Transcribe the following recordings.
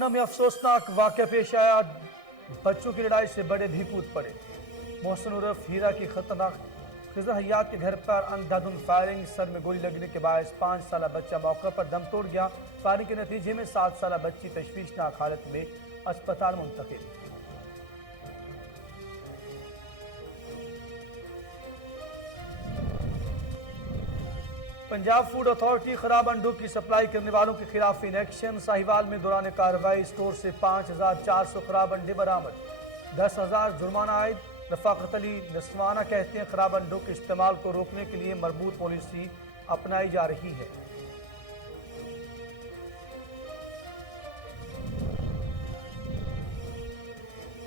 कान्हा में अफसोसनाक वाक़या पेश आया। बच्चों की लड़ाई से बड़े भी कूद पड़े। मोहसिन उर्फ हीरा की खतरनाक खिज़र हयात के घर पर अंधाधुंध फायरिंग, सर में गोली लगने के बायस 5 साला बच्चा मौके पर दम तोड़ गया। फायरिंग के नतीजे में 7 साला बच्ची तशवीशनाक हालत में अस्पताल मुंतकिल। पंजाब फूड अथॉरिटी खराब अंडों की सप्लाई करने वालों के खिलाफ इन एक्शन। साहिवाल में दौरान कार्रवाई स्टोर से 5400 खराब अंडे बरामद, 10,000 जुर्माना आयद। रफाकत अली नस्वाना कहते हैं खराब अंडों के इस्तेमाल को रोकने के लिए मरबूत पॉलिसी अपनाई जा रही है।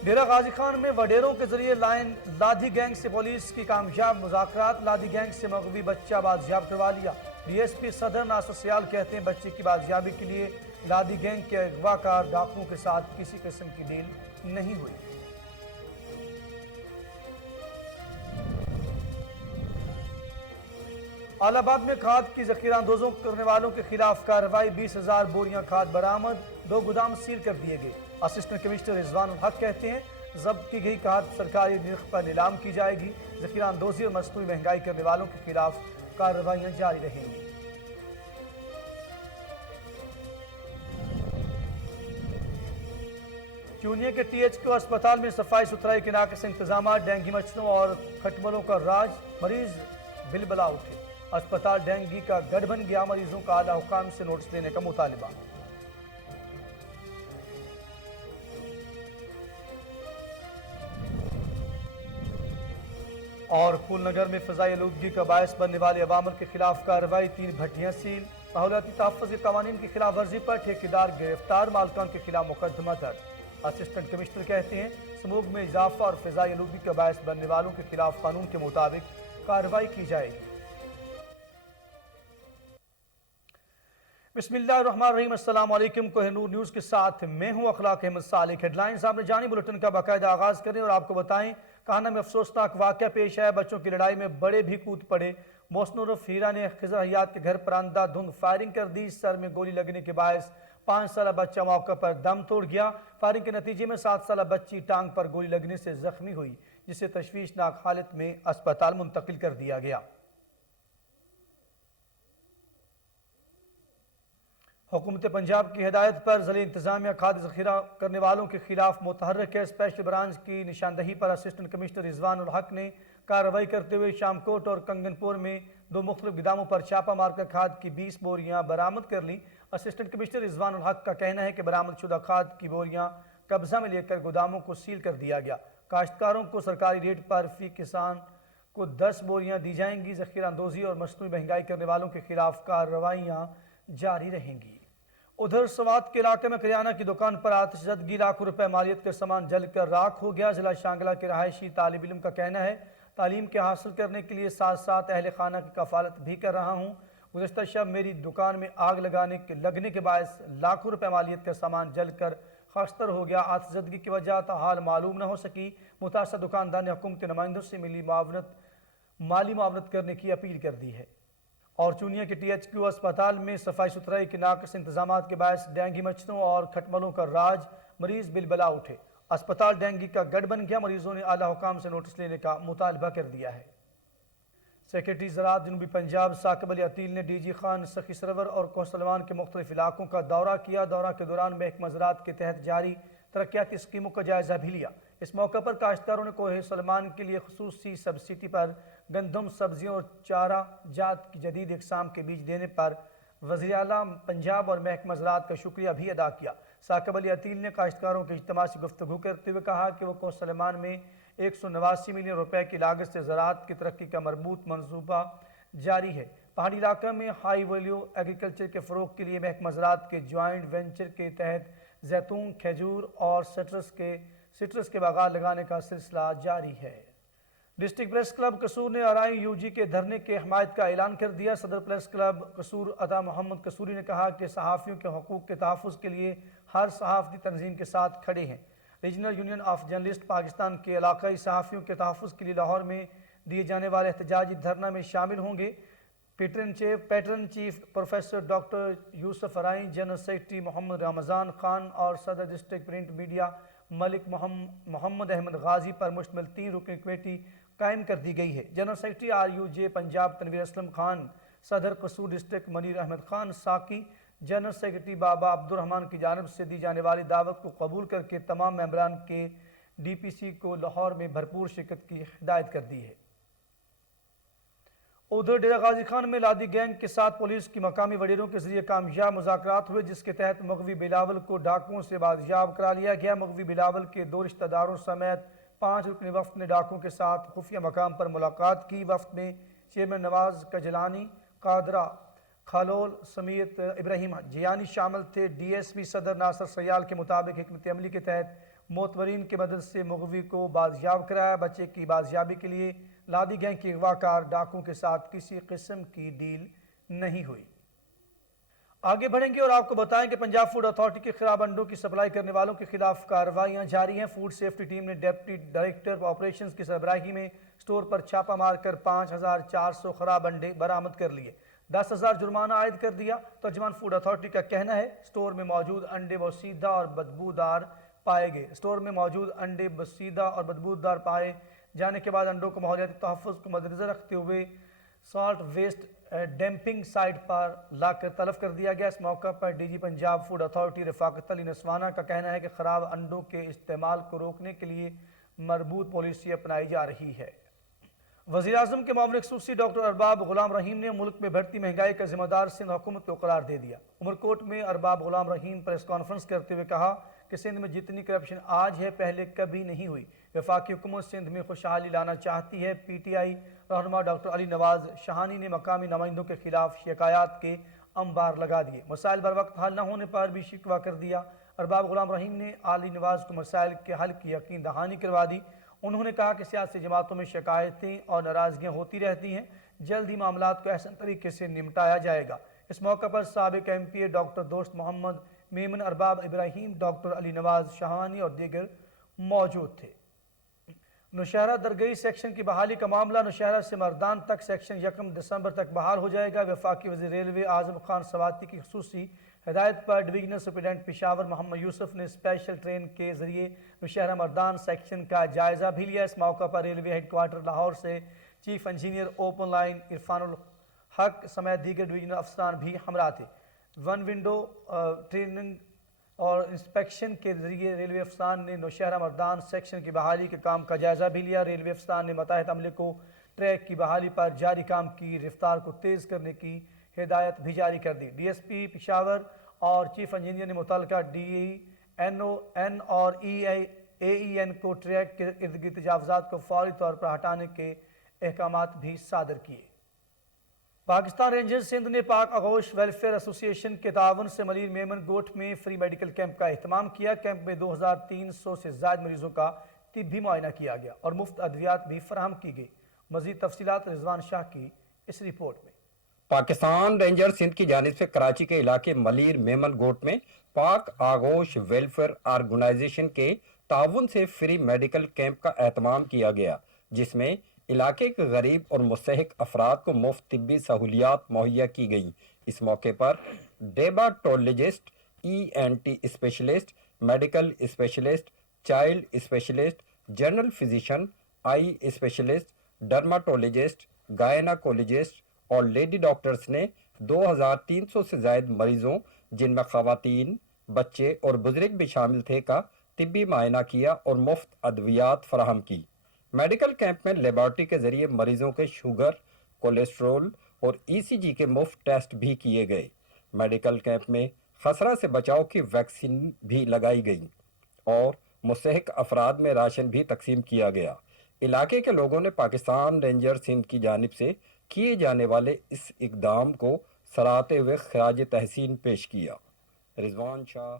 डेरा गाजी खान में वडेरों के जरिए लादी गैंग से पुलिस की कामयाब मुज़ाकरात। लादी गैंग से मगवी बच्चा बाजियाब करवा लिया। डीएसपी सदर नासिर सियाल कहते हैं बच्चे की बाजियाबी के लिए लादी गैंग के अगवाकार डाकुओं के साथ किसी किस्म की डील नहीं हुई। आलाबाद में खाद की जखीरा अंदोजों करने वालों के खिलाफ कार्रवाई। 20,000 बोरियां खाद बरामद, 2 गोदाम सील कर दिए गए। असिस्टेंट कमिश्नर रिजवान उल हक कहते हैं जब्त की गई खाद सरकारी निर्ख पर नीलाम की जाएगी। जखीरा अंदोजी और मसनूई महंगाई करने वालों के खिलाफ कार्रवाइयां जारी रहेंगी। चूनिया के THQ अस्पताल में सफाई सुथराई के नाक़िस इंतजाम, डेंगू मच्छरों और खटमलों का राज, मरीज बिलबला उठे। अस्पताल डेंगू का गढ़ बन गया, मरीजों का आला हुकाम से नोटिस देने का मुतालिबा। और फूलनगर में फ़िज़ाई आलूदगी का बायस बनने वाले अवामल के खिलाफ कार्रवाई, 3 भट्टियां सील। माहौलियाती तहफ़्फ़ुज़ के क़वानीन की खिलाफ वर्जी पर ठेकेदार गिरफ्तार, मालकान के खिलाफ मुकदमा दर्ज। असिस्टेंट कमिश्नर कहते हैं स्मोग में इजाफा और फ़िज़ाई आलूदगी का बायस बनने वालों के खिलाफ कानून के मुताबिक कार्रवाई की जाएगी। बिस्मिल्लाहिर्रहमानिर्रहीम, अस्सलाम वालेकुम। कोहिनूर न्यूज़ के साथ मैं हूं अखलाक अहमद सालिक। हेडलाइंस आपने जानी, बुलेटिन का बाकायदा आगाज़ करें और आपको बताएं कान्हा में अफसोसनाक वाक़या पेश आया। बच्चों की लड़ाई में बड़े भी कूद पड़े। मोहसिन उर्फ हीरा ने खिज़र हयात के घर पर अंधाधुंध फायरिंग कर दी। सर में गोली लगने के बायस 5 साला बच्चा मौके पर दम तोड़ गया। फायरिंग के नतीजे में 7 साला बच्ची टांग पर गोली लगने से जख्मी हुई, जिसे तशवीशनाक हालत में अस्पताल मुंतकिल कर दिया गया। हुकूमत पंजाब की हिदायत पर ज़िले इंतजामिया खाद ज़ख़ीरा करने वालों के खिलाफ मुतहर्रिक है। स्पेशल ब्रांच की निशानदही पर असिस्टेंट कमिश्नर रिजवान उल हक ने कार्रवाई करते हुए शामकोट और कंगनपुर में 2 मुख्तलिफ गोदामों पर छापा मारकर खाद की 20 बोरियां बरामद कर ली। असिस्टेंट कमिश्नर रिजवान उल हक का कहना है कि बरामद शुदा खाद की बोरियां कब्जा में लेकर गोदामों को सील कर दिया गया। काश्तकारों को सरकारी रेट पर फी किसान को 10 बोरियां दी जाएंगी। ज़ख़ीरा अंदोजी और मसनूई महंगाई करने वालों के खिलाफ कार्रवाइयाँ जारी रहेंगी। उधर सवात के इलाके में किराना की दुकान पर आतिशज़दगी, लाखों रुपए मालियत का सामान जलकर राख हो गया। जिला शांगला के रहायशी तालिब इल्म का कहना है तालीम के हासिल करने के लिए साथ साथ अहल खाना की कफालत भी कर रहा हूँ। गुज़श्ता शब मेरी दुकान में आग लगने के बायस लाखों रुपए मालियत का सामान जलकर खस्तर हो गया। आतिशज़दगी की वजह ताहाल मालूम न हो सकी। मुतासर दुकानदार ने हुकूमती नुमाइंदों से माली मुआवनत करने की अपील कर दी है। और चूनिया के THQ अस्पताल में सफाई सुथराई के नाक़िस इंतजाम के बायस डेंगू मच्छरों और खटमलों का राज, मरीज बिलबला उठे। अस्पताल डेंगू का गढ़ बन गया, मरीजों ने आला हुकाम से नोटिस लेने का मुतालबा कर दिया है। सेक्रेटरी ज़राअत जनूबी पंजाब साकिब अली अतील ने DG खान, सखी सरवर और कोहसलमान के मुख्तलिफ इलाकों का दौरा किया। दौरा के दौरान महकमा ज़राअत के तहत जारी तरक्याती स्कीमों का जायज़ा भी लिया। इस मौके पर काश्तकारों ने कोहसलमान के लिए खुसूसी सब्सिडी पर गंदम, सब्जियों और चारा जात की जदीद इकसाम के बीज देने पर वज़ीर आला पंजाब और महकमा ज़राअत का शुक्रिया भी अदा किया। साकिब अली अतील ने काश्तकारों के इज्तिमा से गुफ्तगू करते हुए कहा कि वो कोहसलमान में 189 मिलियन रुपए की लागत से ज़राअत की तरक्की का मरबूत मंसूबा जारी है। पहाड़ी इलाके में हाई वैल्यू एग्रीकल्चर के फ़रोग के लिए महकमा ज़राअत के ज्वाइंट वेंचर के तहत जैतून, खजूर और सिट्रस के बागान लगाने का सिलसिला जारी है। डिस्ट्रिक्ट प्रेस क्लब कसूर ने RIUG के धरने के हमायत का ऐलान कर दिया। सदर प्रेस क्लब कसूर अता मोहम्मद कसूरी ने कहा कि सहाफ़ियों के हकूक़ के तहफ़्फ़ुज़ के लिए हर सहाफ़ती तंजीम के साथ खड़े हैं। Regional union of journalist Pakistan के इलाकाई सहाफ़ियों के तहफ़्फ़ुज़ के लिए लाहौर में दिए जाने वाले एहतजाजी धरना में शामिल होंगे। Patron chief professor doctor Yousuf Arain, general secretary Muhammad Ramzan Khan اور صدر district print media Malik Muhammad Ahmad Ghazi پر مشتمل 3 رکنی کمیٹی قائم کر دی گئی ہے۔ General secretary RUJ Punjab Tanveer Aslam Khan, صدر Kasur district Munir Ahmad Khan Saqi, general secretary Baba Abdur الرحمن کی جانب سے دی جانے والی دعوت کو قبول کر کے تمام ممبران کے DPC کو لاہور میں بھرپور شرکت کی ہدایت کر دی ہے۔ ادھر ڈیرہ غازی خان میں لادی گینگ کے ساتھ پولیس کی مقامی وڈیروں کے ذریعے کامیاب مذاکرات ہوئے، جس کے تحت مغوی بلاول کو ڈاکوؤں سے بازیاب کرا لیا گیا۔ مغوی بلاول کے 2 رشتہ داروں سمیت 5 رکنی وفد نے ڈاکوؤں کے ساتھ خفیہ مقام پر ملاقات کی۔ وفد میں چیئرمین نواز کجلانی، قادرہ کھالول سمیت ابراہیم جیانی شامل تھے۔ DSP صدر ناصر سیال کے مطابق حکمت عملی کے تحت معتبرین کی مدد سے مغوی کو بازیاب کرایا۔ بچے کی بازیابی کے لیے لادی گینگ کی اغوا کار ڈاکوؤں کے ساتھ کسی قسم کی ڈیل نہیں ہوئی۔ آگے بڑھیں گے اور آپ کو بتائیں کہ پنجاب فوڈ اتھارٹی کے خراب انڈوں کی سپلائی کرنے والوں کے خلاف کارروائیاں جاری ہیں۔ فوڈ سیفٹی ٹیم نے ڈپٹی ڈائریکٹر آپریشنز کی سربراہی میں سٹور پر چھاپہ مار کر 5400 خراب انڈے برآمد کر لیے، 10,000 جرمانہ عائد کر دیا۔ ترجمان فوڈ اتھارٹی کا کہنا ہے سٹور میں موجود انڈے بوسیدہ اور بدبودار پائے گئے۔ سٹور میں موجود انڈے بوسیدہ اور بدبودار پائے جانے کے بعد انڈوں کو ماحولیاتی تحفظ کو مدنظر رکھتے ہوئے سالٹ ویسٹ ڈمپنگ سائٹ پر لا کر تلف کر دیا گیا۔ اس موقع پر DG پنجاب فوڈ اتھارٹی رفاقت علی نسوانہ کا کہنا ہے کہ خراب انڈوں کے استعمال کو روکنے کے لیے مربوط پالیسی اپنائی جا رہی ہے۔ وزیراعظم کے معاون خصوصی ڈاکٹر ارباب غلام رحیم نے ملک میں بڑھتی مہنگائی کا ذمہ دار سندھ حکومت کو قرار دے دیا۔ عمرکوٹ میں ارباب غلام رحیم پریس کانفرنس کرتے ہوئے کہا کہ سندھ میں جتنی کرپشن آج ہے پہلے کبھی نہیں ہوئی۔ وفاقی حکومت سندھ میں خوشحالی لانا چاہتی ہے۔ PTI رہنما ڈاکٹر علی نواز شہانی نے مقامی نمائندوں کے خلاف شکایات کے انبار لگا دیے، مسائل بر وقت حل نہ ہونے پر بھی شکوہ کر دیا۔ ارباب غلام رحیم نے علی نواز کو مسائل کے حل کی یقین دہانی کروا دی۔ انہوں نے کہا کہ سیاسی جماعتوں میں شکایتیں اور ناراضگیاں ہوتی رہتی ہیں، جلد ہی معاملات کو احسن طریقے سے نمٹایا جائے گا۔ اس موقع پر سابق MPA ڈاکٹر دوست محمد میمن، ارباب ابراہیم، ڈاکٹر علی نواز شہانی اور دیگر موجود تھے۔ نوشہرہ درگئی سیکشن کی بحالی کا معاملہ، نوشہرہ سے مردان تک سیکشن 1 دسمبر تک بحال ہو جائے گا۔ وفاقی وزیر ریلوے اعظم خان سواتی کی خصوصی ہدایت پر ڈویژنل سپرنٹینڈنٹ پشاور محمد یوسف نے اسپیشل ٹرین کے ذریعے نوشہرہ مردان سیکشن کا جائزہ بھی لیا۔ اس موقع پر ریلوے ہیڈ کوارٹر لاہور سے chief engineer open line Irfan الحق سمیت دیگر ڈویژنل افسران بھی ہمراہ تھے۔ ون ونڈو ٹریننگ اور انسپیکشن کے ذریعے ریلوے افسران نے نوشہرہ مردان سیکشن کی بحالی کے کام کا جائزہ بھی لیا۔ ریلوے افسران نے متحد عملے کو ٹریک کی بحالی پر جاری کام کی رفتار کو تیز کرنے کی ہدایت بھی جاری کر دی۔ DSP پشاور اور چیف انجینئر نے متعلقہ DNON اور AEN کو ٹریک کے ارد گرد تجاوزات کو فوری طور پر ہٹانے کے احکامات بھی صادر کیے۔ پاکستان رینجرز سندھ نے پاک آغوش ویلفیئر ایسوسی ایشن کے تعاون سے ملیر میمن گوٹھ میں فری میڈیکل کیمپ کا اہتمام کیا۔ کیمپ میں 2300 سے زائد مریضوں کا طبی معائنہ کیا گیا اور مفت ادویات بھی فراہم کی گئی۔ مزید تفصیلات رضوان شاہ کی اس رپورٹ میں۔ پاکستان رینجر سندھ کی جانب سے کراچی کے علاقے ملیر میمن گوٹ میں پاک آغوش ویلفیئر آرگنائزیشن کے تعاون سے فری میڈیکل کیمپ کا اہتمام کیا گیا، جس میں علاقے کے غریب اور مستحق افراد کو مفت طبی سہولیات مہیا کی گئیں۔ اس موقع پر diabetologist, ENT specialist, medical specialist, child specialist, general physician, eye specialist, dermatologist, gynaecologist اور لیڈی ڈاکٹرز نے 2300 سے زائد مریضوں، جن میں خواتین، بچے اور بزرگ بھی شامل تھے، کا طبی معائنہ کیا اور مفت ادویات فراہم کی۔ میڈیکل کیمپ میں لیبارٹری کے ذریعے مریضوں کے شوگر، کولیسٹرول اور ECG کے مفت ٹیسٹ بھی کیے گئے۔ میڈیکل کیمپ میں خسرہ سے بچاؤ کی ویکسین بھی لگائی گئی اور مستحق افراد میں راشن بھی تقسیم کیا گیا۔ علاقے کے لوگوں نے پاکستان رینجر سندھ کی جانب سے کیے جانے والے اس اقدام کو سراہتے ہوئے خراج تحسین پیش کیا۔ رضوان شاہ۔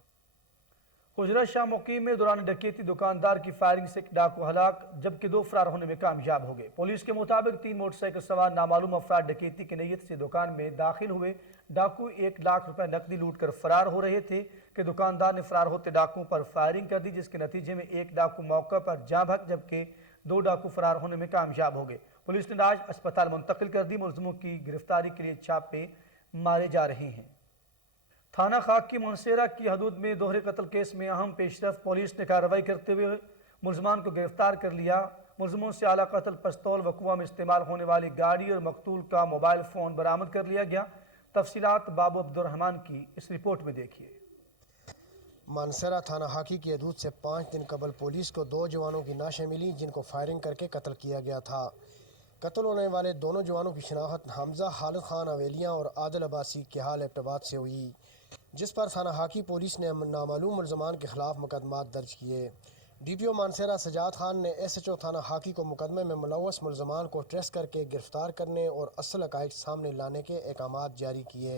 حجرہ شاہ مقیم میں دوران ڈکیتی دکاندار کی فائرنگ سے ایک ڈاکو ہلاک جبکہ 2 فرار ہونے میں کامیاب ہو گئے۔ پولیس کے مطابق 3 موٹر سائیکل سوار نامعلوم افراد ڈکیتی کی نیت سے دکان میں داخل ہوئے۔ ڈاکو 1 لاکھ روپے نقدی لوٹ کر فرار ہو رہے تھے کہ دکاندار نے فرار ہوتے ڈاکوؤں پر فائرنگ کر دی، جس کے نتیجے میں 1 ڈاکو موقع پر جاں بحق جبکہ 2 ڈاکو فرار ہونے میں کامیاب ہو گئے۔ पुलिस ने आज अस्पताल मुंतकिल कर दी। मुलजमों की गिरफ्तारी के लिए छापे मारे जा रहे हैं। थाना खाक की मनसेरा की हदूद में दोहरे कत्ल केस में अहम पेशरफ। पुलिस ने कार्रवाई करते हुए मुलजमान को गिरफ्तार कर लिया। मुलजमों से आला कत्ल पिस्तौल, वकुआ में इस्तेमाल होने वाली गाड़ी और मकतूल का मोबाइल फ़ोन बरामद कर लिया गया। तफसीलात बाबू अब्दुर्रहमान की इस रिपोर्ट में देखिए। मानसरा थाना हाकी की हदूद से 5 दिन कबल पुलिस को 2 जवानों की नाशें मिली जिनको फायरिंग करके कत्ल किया गया था। कत्ल होने वाले दोनों जवानों की शनाख्त हमजा हालिद खान अवेलियाँ और आदिल अब्बासी के हाल एबटाबाद से हुई, जिस पर थाना हाकी पुलिस ने नामालूम मुलजमान के खिलाफ मुकदमात दर्ज किए। DPO मानसरा सजाद खान ने SHO थाना हाकी को मुकदमे में मुलव्वस मुलजमान को ट्रेस करके गिरफ्तार करने और असल हक़ाइक़ सामने लाने के अहकामात जारी किए।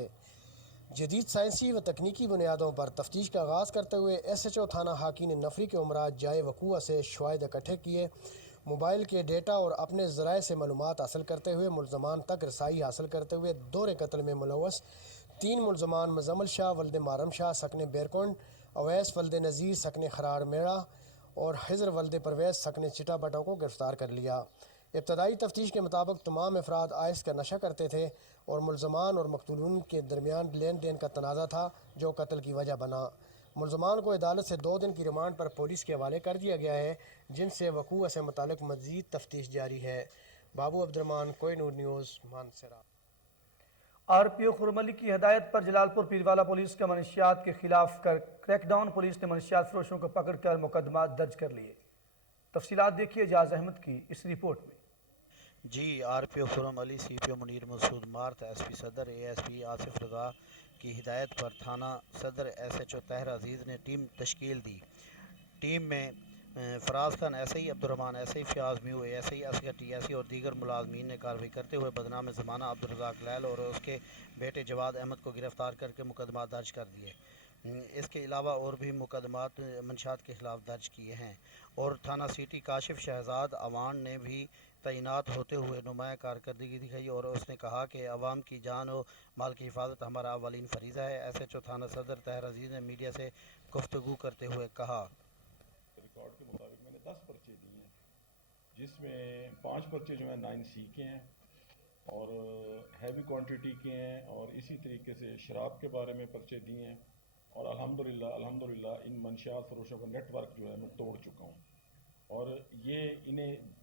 जदीद साइंसी व तकनीकी बुनियादों पर तफ्तीश का आगाज़ करते हुए SHO थाना हाकी ने नफरी के उमरा जाए वक़ूआ से शवाहिद इकट्ठे किए। मोबाइल के डेटा और अपने ज़राए से मालूमात हासिल करते हुए मुलजमान तक रसाई हासिल करते हुए दोहरे कत्ल में मुलव्वस 3 मुलजमान मजम्मल शाह वल्द मारम शाह सकने बेरकुंड, अवैस वल्द नज़ीर सकने खरार मेड़ा और हिजर वल्द परवेज़ सकने चिटा बटों को गिरफ्तार कर लिया। इब्तदाई तफ्तीश के मुताबिक तमाम अफराद आइस का नशा करते थे और मुलजमान और मकतूलून के दरमियान लेन देन का तनाज़ा था जो कत्ल की वजह बना। मुलजमान को अदालत से 2 दिन की रिमांड पर पुलिस के हवाले कर दिया गया है, जिनसे वक़ूआ से मुतालिक मज़ीद तफ्तीश जारी है। बाबू अब्दुर्रहमान, कोहिनूर न्यूज़, मानसरा। RPO खुरमली की हदायत पर जलालपुर पीरवाला पुलिस का मनशियात के खिलाफ क्रैकडाउन। पुलिस ने मनशियात फरोशों को पकड़कर मुकदमा दर्ज कर लिए। तफसीलात देखिए एजाज अहमद की इस रिपोर्ट में। जी, RPO Khurram Ali, CPO Munir Masood मार्त, SP सदर ASP आसिफ रज़ा की हिदायत पर थाना सदर SHO तहर अजीज़ ने टीम तश्कील दी। टीम में फराज खान SI, अब्दुर्रहमान SI, फ़याज़ म्यू ASI, असगर TSI और दीगर मुलाजमीन ने कार्रवाई करते हुए बदनाम ज़माना अब्दुर्रज़ाक लैल और उसके बेटे जवाद अहमद को गिरफ़्तार करके मुकदमा दर्ज कर दिए। इसके अलावा और भी मुकदमात मंशात के खिलाफ दर्ज किए हैं और थाना सिटी काशिफ शहजाद अवान ने भी तैनात होते हुए नुमाया कारकर्दगी दिखाई और उसने कहा कि अवाम की जान और माल की हिफाजत हमारा अवलिन फरीज़ा है। SHO थाना सदर तहर अजीज़ ने मीडिया से गुफ्तगू करते हुए कहा, रिकॉर्ड के मुताबिक मैंने 10 पर्चे दिए हैं, जिसमें 5 पर्चे जो हैं 9C के हैं और हैवी क्वांटिटी के हैं और इसी तरीके से शराब के बारे में पर्चे दिए हैं और अल्हम्दुलिल्लाह इन मंशियात फरोशों का नेटवर्क जो है मैं तोड़ चुका हूँ और ये इन्हें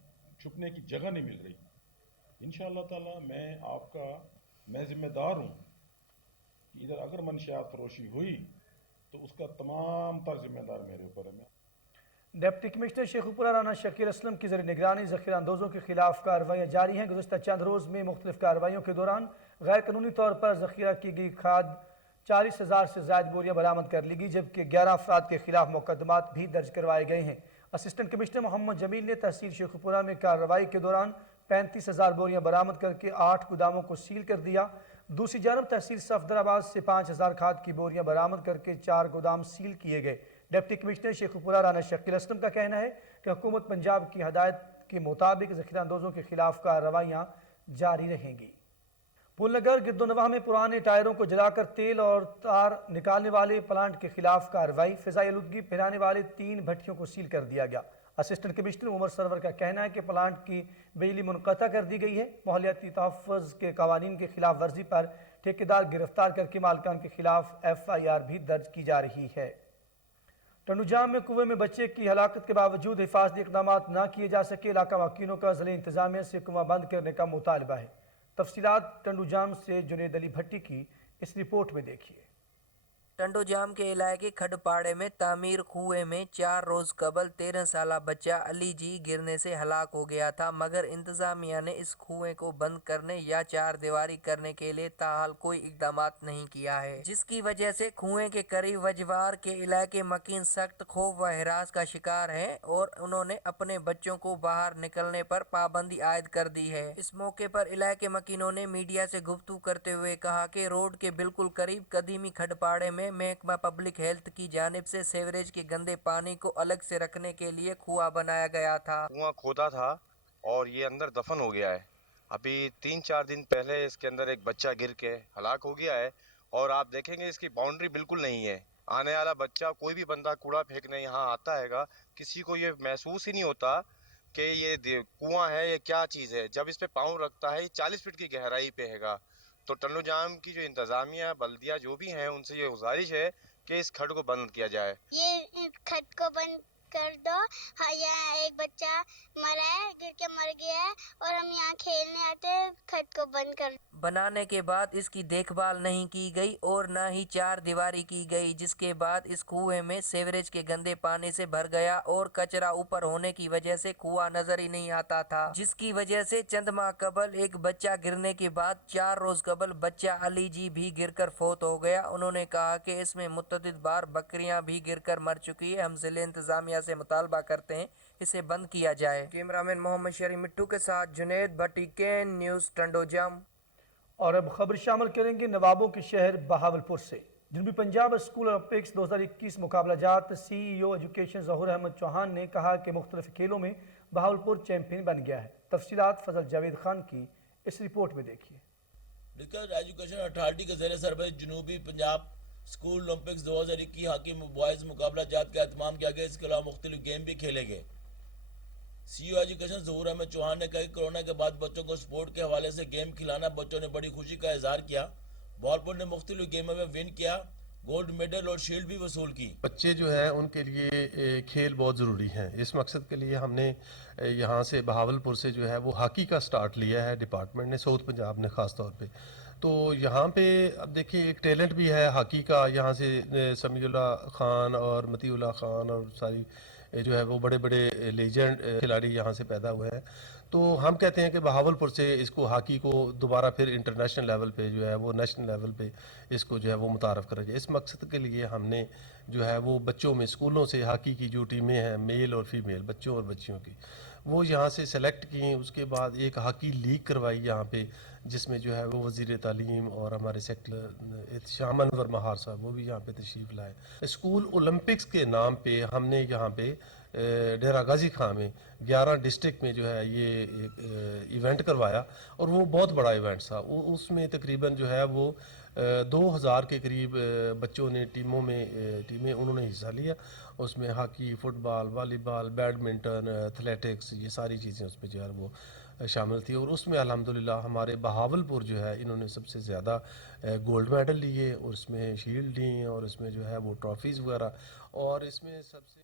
छुपने की जगह नहीं मिल रही। इंशाअल्लाह ताला मैं ज़िम्मेदार हूँ कि इधर अगर मंशियात फरोशी हुई तो उसका तमाम तर ज़िम्मेदार मेरे ऊपर है। डिप्टी कमिश्नर शेखुपुरा राना शकील असलम की ज़रिए निगरानी ज़ख़ीरा अंदोज़ों के खिलाफ कार्रवाइयाँ जारी हैं। गुज़श्ता चंद रोज़ में मुख्तलिफ कार्रवाइयों के दौरान गैर कानूनी तौर पर ज़ख़ीरा की गई खाद 40,000 से ज़ायद बोरियाँ बरामद कर ली गई, जबकि 11 अफराद के खिलाफ मुकदमात भी दर्ज करवाए गए हैं। असिस्टेंट कमिश्नर मोहम्मद जमील ने तहसील शेखुपुरा में कार्रवाई के दौरान 35,000 बोरियाँ बरामद करके 8 गोदामों को सील कर दिया। दूसरी जानब तहसील सफदराबाद से 5,000 खाद की बोरियाँ बरामद करके 4 गोदाम सील किए गए। डिप्टी कमिश्नर शेखुपुरा राना शकील असलम का कहना है कि हुकूमत पंजाब की हदायत के मुताबिक ज़ख़ीरा अंदोज़ों के खिलाफ कार्रवाइयाँ जारी रहेंगी। पुलनगर गिरदोनवाह में पुराने टायरों को जलाकर तेल और तार निकालने वाले प्लांट के खिलाफ कार्रवाई। फ़िज़ाई आलूदगी फैलाने वाले 3 भट्टियों को सील कर दिया गया। असिस्टेंट कमिश्नर उमर सरवर का कहना है कि प्लांट की बिजली मुनक़ता कर दी गई है। माहौलियाती तहफ़्फ़ुज़ के कवानीन के खिलाफ वर्जी पर ठेकेदार गिरफ्तार करके मालिकान के खिलाफ FIR भी दर्ज की जा रही है। टंडूजाम में कुएं में बच्चे की हलाकत के बावजूद हिफाजती इक़दाम न किए जा सके। इलाका वाकियों का ज़िला इंतज़ामिया से कुआं बंद करने का मुतालबा है। तफसीलात टंडूजाम से जुनेद अली भट्टी की इस रिपोर्ट में देखिए। टंडोजाम के इलाके खडपाड़े में तामीर कुएं में 4 रोज कबल 13 साला बच्चा अली जी गिरने से हलाक हो गया था, मगर इंतजामिया ने इस कुएं को बंद करने या 4 दीवारी करने के लिए ताहाल कोई इकदाम नहीं किया है, जिसकी वजह से कुएं के करीब वजवार के इलाके मकीन सख्त खौफ व हिरास का शिकार है और उन्होंने अपने बच्चों को बाहर निकलने पर पाबंदी आयद कर दी है। इस मौके पर इलाके मकीनों ने मीडिया से गुफ्तगू करते हुए कहा कि रोड के बिल्कुल करीब कदीमी खडपाड़े में महकमा पब्लिक हेल्थ की जानिब से सीवरेज के गंदे पानी को अलग से रखने के लिए कुआं बनाया गया था। कुआं खोदा था और ये अंदर दफन हो गया है। अभी 3-4 दिन पहले इसके अंदर एक बच्चा गिर के हलाक हो गया है और आप देखेंगे इसकी बाउंड्री बिल्कुल नहीं है। आने वाला बच्चा कोई भी बंदा कूड़ा फेंकने यहाँ आता हैगा, किसी को ये महसूस ही नहीं होता कि ये कुआं है, ये क्या चीज़ है। जब इस पे पाँव रखता है, ये 40 फीट की गहराई पे हैगा। तो टन्नू जाम की जो इंतज़ामिया है, बल्दिया जो भी हैं, उनसे ये गुजारिश है कि इस खड्ड को बंद किया जाए। ये खड्ड को बंद कर दो। हाँ, यहाँ एक बच्चा मरा है, गिर के मर गया है और हम यहाँ खेलने आते हैं, खड्ड को बंद कर। बनाने के बाद इसकी देखभाल नहीं की गई और न ही चार दीवारी की गई, जिसके बाद इस कुएं में सीवरेज के गंदे पानी से भर गया और कचरा ऊपर होने की वजह से कुआं नजर ही नहीं आता था, जिसकी वजह से चंद माह कबल एक बच्चा गिरने के बाद 4 रोज कबल बच्चा अली जी भी गिरकर फौत हो गया। उन्होंने कहा कि इसमें मुतअद्दिद बार बकरियां भी गिरकर मर चुकी है। हम जिले इंतजामिया से मुतालबा करते हैं इसे बंद किया जाए। कैमरामैन मोहम्मद शरीफ मिट्टू के साथ जुनेद भट्टी, केन न्यूज़, टंडोजाम। और अब खबर शामिल करेंगे नवाबों के शहर बहावलपुर से। जनूबी पंजाब स्कूल ओलंपिक्स 2021 मुकाबला जात CEO एजुकेशन ज़हूर अहमद चौहान ने कहा कि मुख्तलिफ खेलों में बहावलपुर चैंपियन बन गया है। तफसीलात फजल जावेद खान की इस रिपोर्ट में देखिए। डिस्ट्रिक्ट एजुकेशन अथॉरिटी के ज़रिए सरबराह जनूबी Punjab school Olympics 2021 hockey boys मुकाबला जात का एहतमाम किया गया। इसके अलावा मुख्तलिफ गेम भी खेले गए। CEO एजुकेशन ज़हूर अहमद चौहान ने कहा कि कोरोना के बाद बच्चों को स्पोर्ट के हवाले से गेम खिलाना बच्चों ने बड़ी खुशी का इजहार किया। बहावलपुर ने मुख्तलिफ गेमों में विन किया, गोल्ड मेडल और शील्ड भी वसूल की। बच्चे जो हैं उनके लिए खेल बहुत ज़रूरी हैं। इस मकसद के लिए हमने यहाँ से बहावलपुर से जो है वो हॉकी का स्टार्ट लिया है डिपार्टमेंट ने, साउथ पंजाब ने ख़ास तौर पे। तो यहाँ पे अब देखिए एक टैलेंट भी है हॉकी का। यहाँ से समीउल्लाह खान और मतीउल्लाह खान और सारी जो है वो बड़े बड़े लेजेंड खिलाड़ी यहाँ से पैदा हुए हैं। तो हम कहते हैं कि बहावलपुर से इसको हॉकी को दोबारा फिर इंटरनेशनल लेवल पे जो है वो नेशनल लेवल पे इसको जो है वो मुतारफ़ करा जाए। इस मकसद के लिए हमने जो है वो बच्चों में स्कूलों से हॉकी की जो टीमें हैं मेल और फीमेल बच्चों और बच्चियों की वो यहाँ से सेलेक्ट की। उसके बाद एक हॉकी लीग करवाई यहाँ पे, जिसमें जो है वो वज़ीर तालीम और हमारे सेक्टर शाम अनवर महार साहब वो भी यहाँ पे तशरीफ़ लाए। स्कूल ओलंपिक्स के नाम पे हमने यहाँ पे डेरा गाजी खां में 11 डिस्ट्रिक्ट में जो है ये एक इवेंट करवाया और वो बहुत बड़ा इवेंट था। उसमें तकरीबन जो है वो 2000 के करीब बच्चों ने टीमें उन्होंने हिस्सा लिया। उसमें hockey, football, volleyball, badminton, athletics ये सारी चीज़ें उसमें जो है वो शामिल थी। और उसमें अल्हम्दुलिल्लाह हमारे बहावलपुर जो है इन्होंने सबसे ज़्यादा गोल्ड मेडल लिए और इसमें शील्ड ली और इसमें जो है वो ट्रॉफीज़ वगैरह। और इसमें सबसे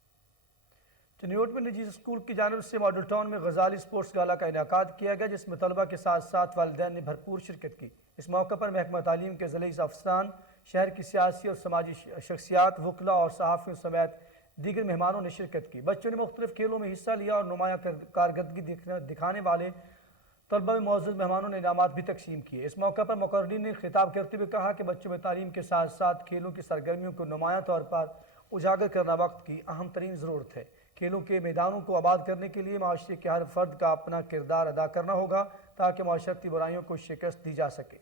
चनियोट में निजी स्कूल की जानिब से मॉडल टाउन में गजाली स्पोर्ट्स गाला का इनेकाद किया गया, जिसमें तलबा के साथ साथ वालिदैन ने भरपूर शिरकत की। इस मौके पर महकमा तालीम के ज़िले अफसरान, शहर की सियासी और समाजी शख्सियात, वकला और सहाफ़ियों समेत दीगर मेहमानों ने शिरकत की। बच्चों ने मुख्तलिफ खेलों में हिस्सा लिया और नुमाया कारकर्दगी दिखाने वाले तलबा में मौजूद मेहमानों ने इनामात भी तकसीम किए। इस मौके पर मुकर्रीन ने खिताब करते हुए कहा कि बच्चों में तालीम के साथ साथ खेलों की सरगर्मियों को नुमाया तौर पर उजागर करना वक्त की अहम तरीन ज़रूरत है। खेलों के मैदानों को आबाद करने के लिए माशरे के हर फर्द का अपना किरदार अदा करना होगा ताकि माशरती बुराइयों को शिकस्त दी जा सके।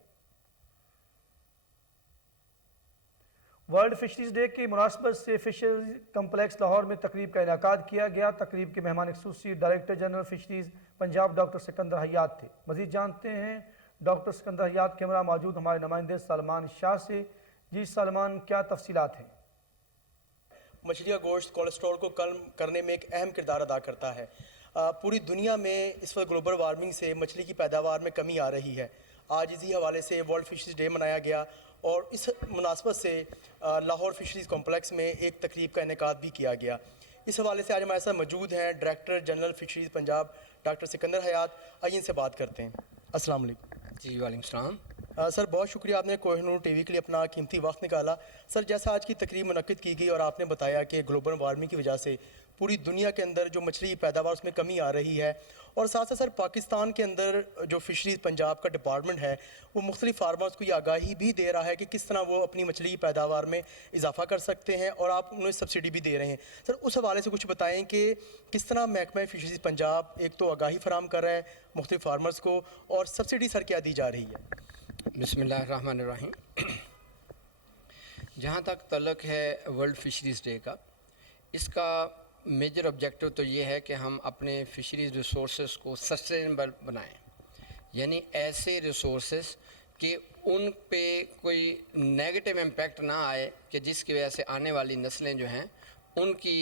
वर्ल्ड फिशरीज डे की मुनासबत से फिशरीज कम्प्लेक्स लाहौर में तकरीब का इनेकाद किया गया। तकरीब के मेहमान खुसूसी director general fisheries Punjab doctor Sikandar Hayat थे। मजीद जानते हैं डॉक्टर सिकंदर हयात कैमरा मौजूद हमारे नुमाइंदे सलमान शाह से। जी सलमान, क्या तफसीलात हैं? मछली का गोश्त कोलेस्ट्रॉल को कम करने में एक अहम किरदार अदा करता है। पूरी दुनिया में इस वक्त ग्लोबल वार्मिंग से मछली की पैदावार में कमी आ रही है। आज इसी हवाले से वर्ल्ड फिशरीज डे मनाया गया और इस मुनासबत से लाहौर फिशरीज कॉम्प्लेक्स में एक तकरीब का इनेकाद भी किया गया। इस हवाले से आज हमारे साथ मौजूद हैं director general fisheries Punjab doctor Sikandar Hayat. आइए इनसे बात करते हैं। अस्सलाम वालेकुम। जी वालेकुम सलाम। सर, बहुत शुक्रिया आपने कोहिनूर टीवी के लिए अपना कीमती वक्त निकाला। सर, जैसा आज की तकरीब मुनक्किद की गई और आपने बताया कि ग्लोबल वार्मिंग की वजह से पूरी दुनिया के अंदर जो मछली की पैदावार उसमें कमी आ रही है और साथ साथ सर पाकिस्तान के अंदर जो फिशरीज पंजाब का डिपार्टमेंट है वो मुख्तलिफ फार्मर्स को ये आगाही भी दे रहा है कि किस तरह वो अपनी मछली की पैदावार में इजाफा कर सकते हैं और आप उन्हें सब्सिडी भी दे रहे हैं। सर, उस हवाले से कुछ बताएं कि किस तरह महकमा फिशरीज पंजाब एक तो आगाही फराम कर रहा है मुख्तलिफ फार्मर्स को और सब्सिडी सर क्या दी जा रही है? बिस्मिल्लाहिर्रहमानिर्रहीम। जहाँ तक तल्लुक़ है वर्ल्ड फिशरीज़ डे का, इसका मेजर ऑब्जेक्टिव तो ये है कि हम अपने फिशरीज़ रिसोर्सेज को सस्टेनेबल बनाएं, यानी ऐसे रिसोर्सेज कि उन पे कोई नेगेटिव इम्पैक्ट ना आए कि जिसकी वजह से आने वाली नस्लें जो हैं उनकी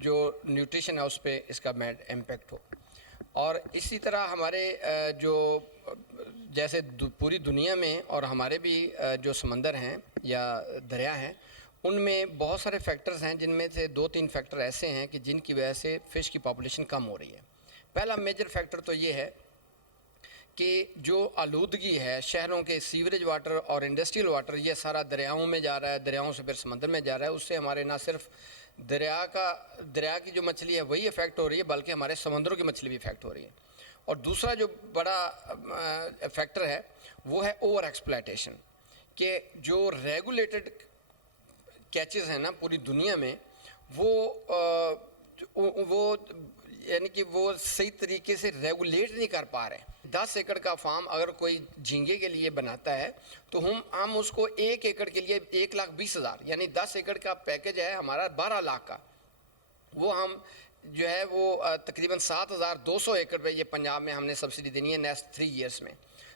जो न्यूट्रिशन है उस पर इसका बैड इम्पैक्ट हो। اور اسی طرح ہمارے جو جیسے پوری دنیا میں اور ہمارے بھی جو سمندر ہیں یا دریا ہیں ان میں بہت سارے فیکٹرز ہیں، جن میں سے 2-3 فیکٹر ایسے ہیں کہ جن کی وجہ سے فش کی پاپولیشن کم ہو رہی ہے۔ پہلا میجر فیکٹر تو یہ ہے کہ جو آلودگی ہے شہروں کے سیوریج واٹر اور انڈسٹریل واٹر، یہ سارا دریاؤں میں جا رہا ہے، دریاؤں سے پھر سمندر میں جا رہا ہے، اس سے ہمارے نہ صرف دریا کی جو مچھلی ہے وہی افیکٹ ہو رہی ہے بلکہ ہمارے سمندروں کی مچھلی بھی افیکٹ ہو رہی ہے۔ اور دوسرا جو بڑا فیکٹر ہے وہ ہے اوور ایکسپلائٹیشن، کہ جو ریگولیٹڈ کیچز ہیں نا پوری دنیا میں وہ یعنی کہ وہ صحیح طریقے سے ریگولیٹ نہیں کر پا رہے۔ 10 ایکڑ کا فارم اگر کوئی جھینگے کے لیے بناتا ہے تو ہم اس کو 1 ایکڑ کے لیے 1,20,000 یعنی 10 ایکڑ کا پیکج ہے ہمارا 12 لاکھ کا، وہ ہم جو ہے وہ تقریباً 7,200 ایکڑ پہ یہ پنجاب میں ہم نے سبسڈی دینی ہے نیکسٹ 3 ایئرس میں۔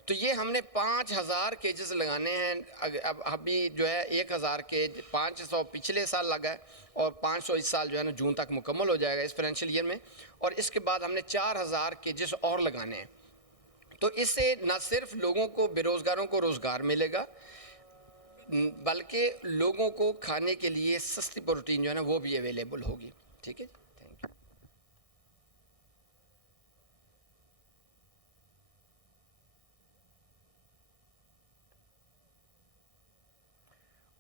تو یہ ہم نے 5,000 کیجز لگانے ہیں، اب ابھی جو ہے 1,000 کیج 500 پچھلے سال لگا ہے اور 500 اس سال جو ہے نا جون تک مکمل ہو جائے گا اس فائنینشیل ایئر میں، اور اس کے بعد ہم نے 4,000 کیجز اور لگانے ہیں۔ تو اس سے نہ صرف لوگوں کو بے روزگاروں کو روزگار ملے گا بلکہ لوگوں کو کھانے کے لیے سستی پروٹین جو ہے نا وہ بھی اویلیبل ہوگی۔ ٹھیک ہے، تھینک یو۔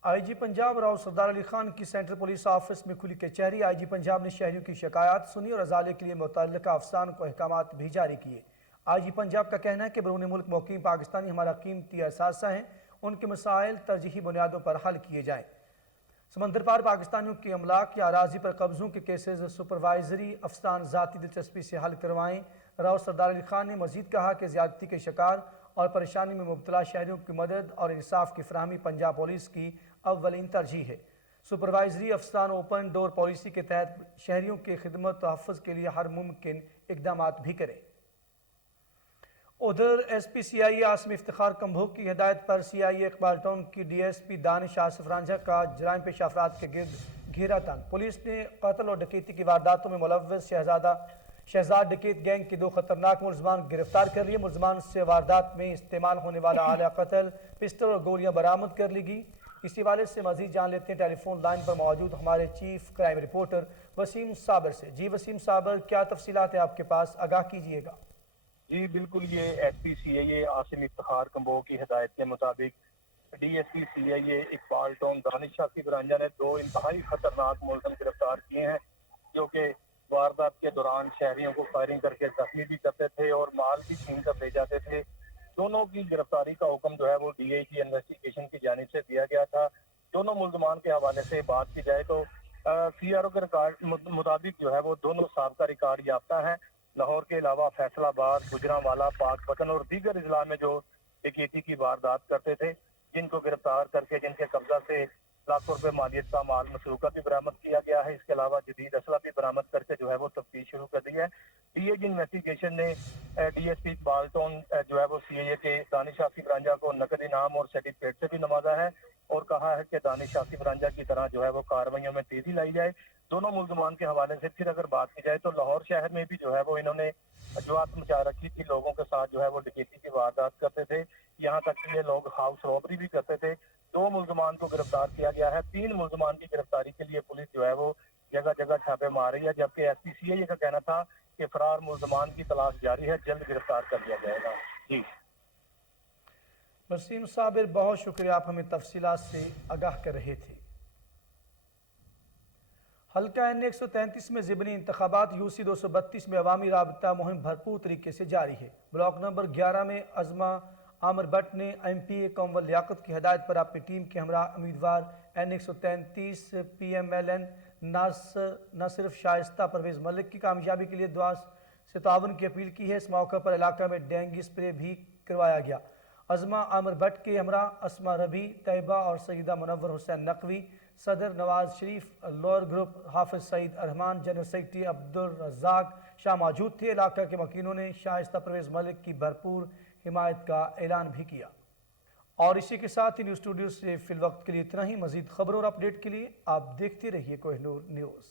آئی جی پنجاب راؤ سردار علی خان کی سینٹرل پولیس آفس میں کھلی کچہری۔ آئی جی پنجاب نے شہریوں کی شکایات سنی اور ازالے کے لیے متعلقہ افسران کو احکامات بھی جاری کیے۔ آئی جی پنجاب کا کہنا ہے کہ بیرون ملک مقیم پاکستانی ہمارا قیمتی اثاثہ ہیں، ان کے مسائل ترجیحی بنیادوں پر حل کیے جائیں۔ سمندر پار پاکستانیوں کے املاک یا اراضی پر قبضوں کے کیسز سپروائزری افسران ذاتی دلچسپی سے حل کروائیں۔ راؤ سردار علی خان نے مزید کہا کہ زیادتی کے شکار اور پریشانی میں مبتلا شہریوں کی مدد اور انصاف کی فراہمی پنجاب پولیس کی اولین ترجیح ہے۔ سپروائزری افسران اوپن ڈور پالیسی کے تحت شہریوں کے خدمت تحفظ کے لیے ہر ممکن اقدامات بھی کریں۔ ادھر ایس پی سی آئی اے عاصم افتخار کمبھوگ کی ہدایت پر سی آئی اے اقبال ٹاؤن کی ڈی ایس پی دانش آصف رانجھا کا جرائم پیشہ افراد کے گرد گھیرا تنگ۔ پولیس نے قتل اور ڈکیتی کی وارداتوں میں ملوث شہزاد ڈکیت گینگ کے 2 خطرناک ملزمان گرفتار کر لیے۔ ملزمان سے واردات میں استعمال ہونے والا آلہ قتل، پسٹل اور گولیاں برآمد کر لی گئی۔ اس حوالے سے مزید جان لیتے ہیں ٹیلی فون لائن پر موجود ہمارے چیف کرائم رپورٹر وسیم صابر سے۔ جی وسیم صابر، کیا تفصیلات ہیں آپ کے پاس، آگاہ کیجیے گا۔ جی بالکل، یہ ایس پی سی آئی اے عاصم افتخار کمبوگ کی ہدایت کے مطابق ڈی ایس پی سی آئی اے اقبال ٹاؤن دانش آصف رانجھا نے 2 انتہائی خطرناک ملزم گرفتار کیے ہیں جو کہ واردات کے دوران شہریوں کو فائرنگ کر کے زخمی بھی کرتے تھے اور مال بھی چھین کر لے جاتے تھے۔ دونوں کی گرفتاری کا حکم جو ہے وہ ڈی آئی جی انویسٹیگیشن کی جانب سے دیا گیا تھا۔ دونوں ملزمان کے حوالے سے بات کی جائے تو سی آر او کے ریکارڈ مطابق جو ہے وہ دونوں سابقہ ریکارڈ یافتہ ہیں۔ لاہور کے علاوہ فیصل آباد، گجرانوالہ، پاک پتن اور دیگر اضلاع میں جو ڈکیتی کی واردات کرتے تھے، جن کو گرفتار کر کے جن کے قبضہ سے لاکھوں روپے مالیت کا مال مسروقہ بھی برآمد کیا گیا ہے۔ اس کے علاوہ جدید اسلحہ بھی برآمد کر کے جو ہے وہ تفتیش شروع کر دی ہے۔ ڈی اے جی انویسٹیگیشن نے D S P Iqbal town جو ہے وہ سی اے اے کے دانش آصف رانجھا کو نقد انعام اور سرٹیفکیٹ سے بھی نوازا ہے اور کہا ہے کہ دانش آصف رانجھا کی طرح جو ہے وہ کارروائیوں میں تیزی لائی جائے۔ دونوں ملزمان کے حوالے سے پھر اگر بات کی جائے تو لاہور شہر میں بھی جو ہے وہ انہوں نے وجوہات مچا رکھی تھی، لوگوں کے ساتھ جو ہے وہ ڈکیتی کی واردات کرتے تھے، یہاں تک کہ یہ لوگ ہاؤس رابری بھی کرتے تھے۔ 2 ملزمان کو گرفتار کیا گیا ہے۔ 3 ملزمان کی گرفتاری کے لیے پولیس جو ہے وہ جگہ جگہ چھاپے مار رہی ہے، جبکہ ایس پی سی آئی اے کا کہنا تھا کہ فرار ملزمان کی تلاش جاری ہے، جلد گرفتار کر لیا جائے گا۔ جی وسیم صابر، بہت شکریہ، آپ ہمیں تفصیلات سے آگاہ کر رہے تھے۔ حلقہ این 133 میں ضمنی انتخابات یو سی 232 میں عوامی رابطہ مہم بھرپور طریقے سے جاری ہے۔ بلاک نمبر 11 میں عظمہ عامر بٹ نے ایم پی اے کامول لیاقت کی ہدایت پر اپنی ٹیم کے ہمراہ امیدوار N 133 P M L N نہ صرف شائستہ پرویز ملک کی کامیابی کے لیے دعا سے تعاون کی اپیل کی ہے۔ اس موقع پر علاقہ میں ڈینگی اسپرے بھی کروایا گیا۔ عظمہ عامر بٹ کے ہمراہ اسما ربی، طیبہ اور سیدہ منور حسین نقوی، صدر Nawaz Sharif, lower group Hafiz Saeed Urrahman, general secretary Abdul Razzaq شاہ موجود تھے۔ علاقہ کے مکینوں نے شائستہ پرویز ملک کی بھرپور حمایت کا اعلان بھی کیا۔ اور اسی کے ساتھ ہی نیوز اسٹوڈیو سے فی الوقت کے لیے اتنا ہی۔ مزید خبروں اور اپڈیٹ کے لیے آپ دیکھتے رہیے کوہ نور نیوز۔